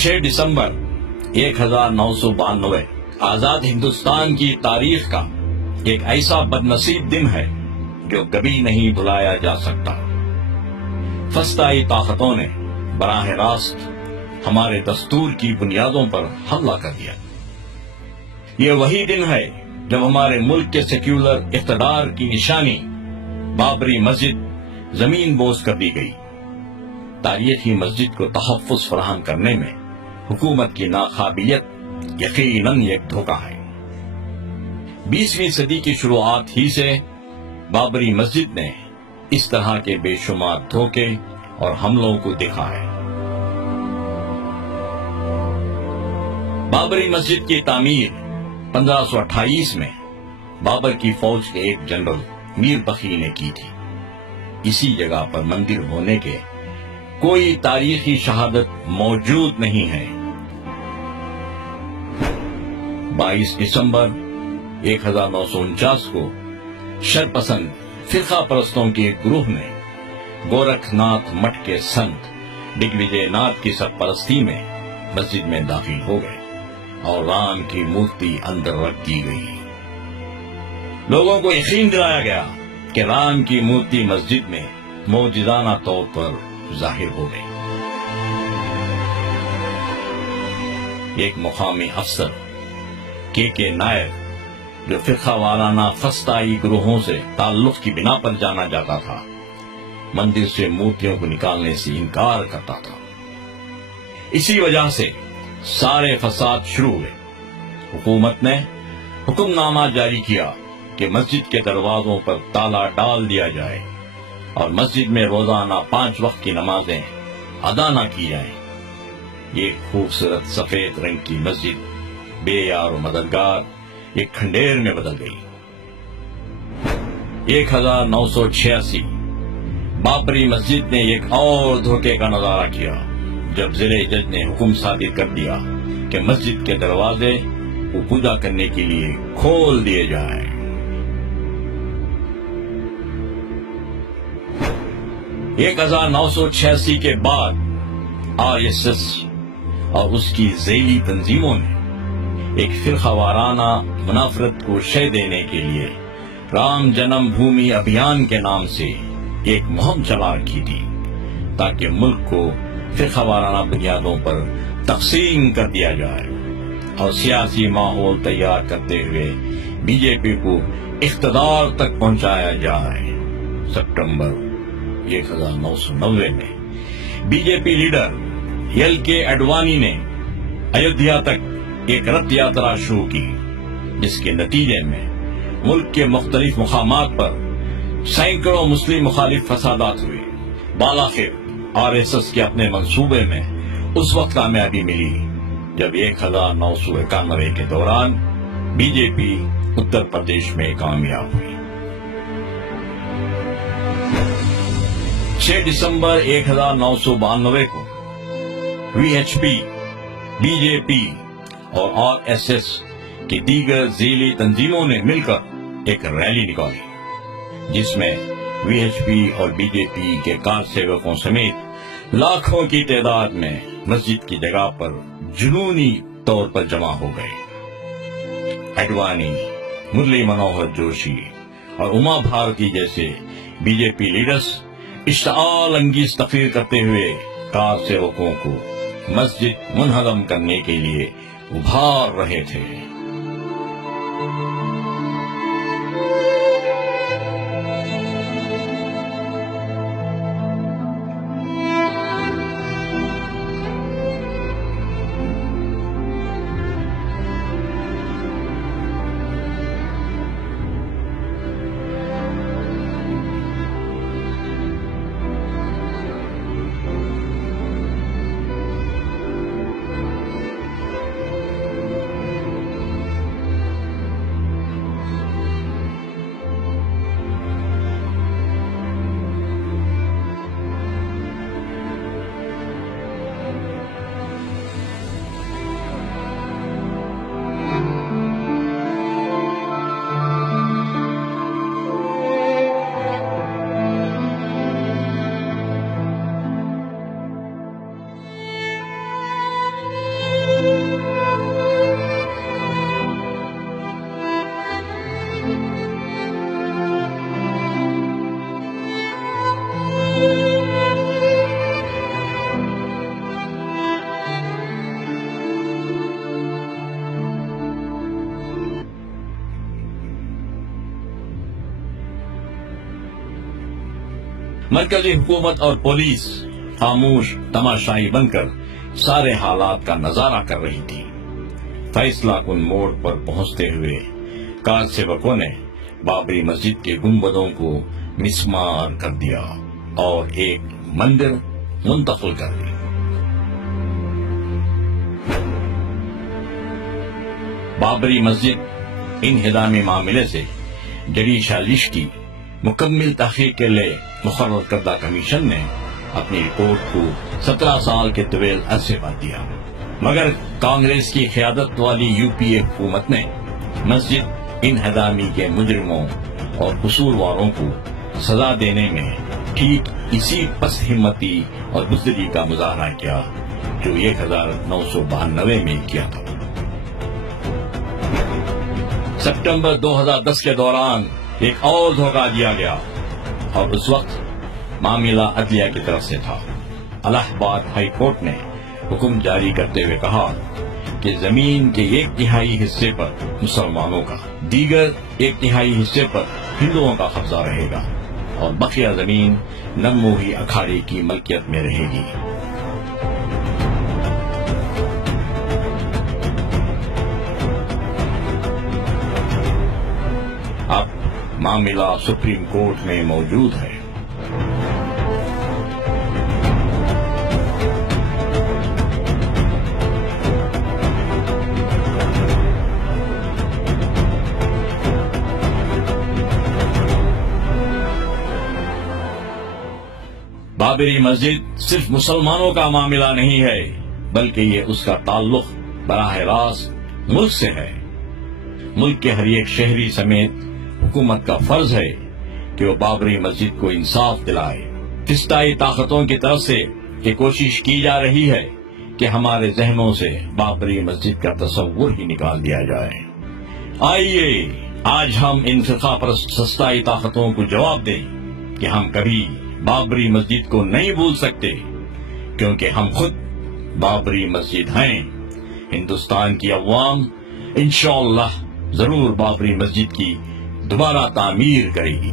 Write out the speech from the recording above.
6 دسمبر 1992 آزاد ہندوستان کی تاریخ کا ایک ایسا بدنصیب دن ہے جو کبھی نہیں بھلایا جا سکتا۔ فسطائی طاقتوں نے براہ راست ہمارے دستور کی بنیادوں پر حملہ کر دیا۔ یہ وہی دن ہے جب ہمارے ملک کے سیکولر اقتدار کی نشانی بابری مسجد زمین بوس کر دی گئی۔ تاریخی مسجد کو تحفظ فراہم کرنے میں حکومت کی ناقابلیت یقیناً ایک دھوکہ ہے۔ 20ویں صدی کی شروعات ہی سے بابری مسجد نے اس طرح کے بے شمار دھوکے اور حملوں کو دیکھا ہے۔ بابری مسجد کی تعمیر 1528 میں بابر کی فوج کے ایک جنرل میر بخی نے کی تھی۔ اسی جگہ پر مندر ہونے کے کوئی تاریخی شہادت موجود نہیں ہے۔ 22 دسمبر 1949 کو شرپسند فرقہ پرستوں کے ایک گروہ نے گورکھ ناتھ مٹھ کے سنت دگ وجے ناتھ کی سرپرستی میں مسجد میں داخل ہو گئے اور رام کی مورتی اندر رکھ دی گئی۔ لوگوں کو یقین دلایا گیا کہ رام کی مورتی مسجد میں معجزانہ طور پر ظاہر ہو گئی۔ ایک مقامی افسر کے نائر جو فرقہ وارانہ فسطائی گروہوں سے تعلق کی بنا پر جانا جاتا تھا، مندر سے مورتیوں کو نکالنے سے انکار کرتا تھا۔ اسی وجہ سے سارے فساد شروع ہوئے۔ حکومت نے حکم نامہ جاری کیا کہ مسجد کے دروازوں پر تالا ڈال دیا جائے اور مسجد میں روزانہ 5 وقت کی نمازیں ادا نہ کی جائیں۔ یہ خوبصورت سفید رنگ کی مسجد بے یار و مددگار ایک کھنڈیر میں بدل گئی۔ 1986 بابری مسجد نے ایک اور دھوکے کا نظارہ کیا جب ضلع جج نے حکم صادر کر دیا کہ مسجد کے دروازے کو پوجا کرنے کے لیے کھول دیے جائیں۔ 1986 کے بعد RSS اور اس کی ذیلی تنظیموں نے ایک فرقہ وارانہ منافرت کو شے دینے کے لیے رام جنم بھومی ابھیان کے نام سے ایک مہم چلا رکھی تھی تاکہ ملک کو فرقہ وارانہ بنیادوں پر تقسیم کر دیا جائے اور سیاسی ماحول تیار کرتے ہوئے بی جے پی کو اقتدار تک پہنچایا جائے۔ ستمبر 1990 میں B J P leader LK Advani نے ایودھیا تک ایک رتھ یاترا شروع کی، جس کے نتیجے میں ملک کے مختلف مقامات پر سینکڑوں مسلم مخالف فسادات ہوئے۔ بالآخر RSS کے اپنے منصوبے میں اس وقت کامیابی ملی جب 1991 کے دوران بی جے پی اتر پردیش میں کامیاب ہوئی۔ 6 دسمبر 1992 کو VHP، بی جے پی اور RSS کی دیگر ذیلی تنظیموں نے مل کر ایک ریلی نکالی جس میں VHP اور بی جے پی کے کارسیوکوں سمیت لاکھوں کی تعداد میں مسجد کی جگہ پر جنونی طور پر جمع ہو گئے۔ اڈوانی، مرلی منوہر جوشی اور اما بھارتی جیسے بی جے پی لیڈرز اشتعال انگیز تقریر کرتے ہوئے کارسیوکوں کو مسجد منہدم کرنے کے لیے ابھار رہے تھے۔ مرکزی حکومت اور پولیس خاموش تماشائی بن کر سارے حالات کا نظارہ کر رہی تھی۔ فیصلہ کن موڑ پر پہنچتے ہوئے کار سیوکوں نے بابری مسجد کے گنبدوں کو مسمار کر دیا اور ایک مندر منتقل کر دی۔ بابری مسجد انہدامی معاملے سے جڑی سازش کی مکمل تحقیق کے لیے مقرر کردہ کمیشن نے اپنی رپورٹ کو 17 سال کے طویل عرصے بعد دیا، مگر کانگریس کی قیادت والی یو پی اے حکومت نے مسجد انہدامی کے مجرموں اور قصورواروں کو سزا دینے میں ٹھیک اسی پس ہمتی اور بزدلی کا مظاہرہ کیا جو 1992 میں کیا تھا۔ ستمبر 2010 کے دوران ایک اور دھوکہ دیا گیا اور اس وقت معاملہ عدلیہ کی طرف سے تھا۔ الہ آباد ہائی کورٹ نے حکم جاری کرتے ہوئے کہا کہ زمین کے 1/3 حصے پر مسلمانوں کا، دیگر 1/3 حصے پر ہندوؤں کا قبضہ رہے گا اور بقیہ زمین نموہی اکھاڑے کی ملکیت میں رہے گی۔ اب معاملہ سپریم کورٹ میں موجود ہے۔ بابری مسجد صرف مسلمانوں کا معاملہ نہیں ہے، بلکہ یہ اس کا تعلق براہ راست ملک سے ہے۔ ملک کے ہر ایک شہری سمیت حکومت کا فرض ہے کہ وہ بابری مسجد کو انصاف دلائے۔ فسطائی طاقتوں کی طرف سے یہ کوشش کی جا رہی ہے کہ ہمارے ذہنوں سے بابری مسجد کا تصور ہی نکال دیا جائے۔ آئیے آج ہم ان فرقہ پرست فسطائی طاقتوں کو جواب دیں کہ ہم کبھی بابری مسجد کو نہیں بھول سکتے، کیونکہ ہم خود بابری مسجد ہیں۔ ہندوستان کی عوام انشاءاللہ ضرور بابری مسجد کی دوبارہ تعمیر کرے گی۔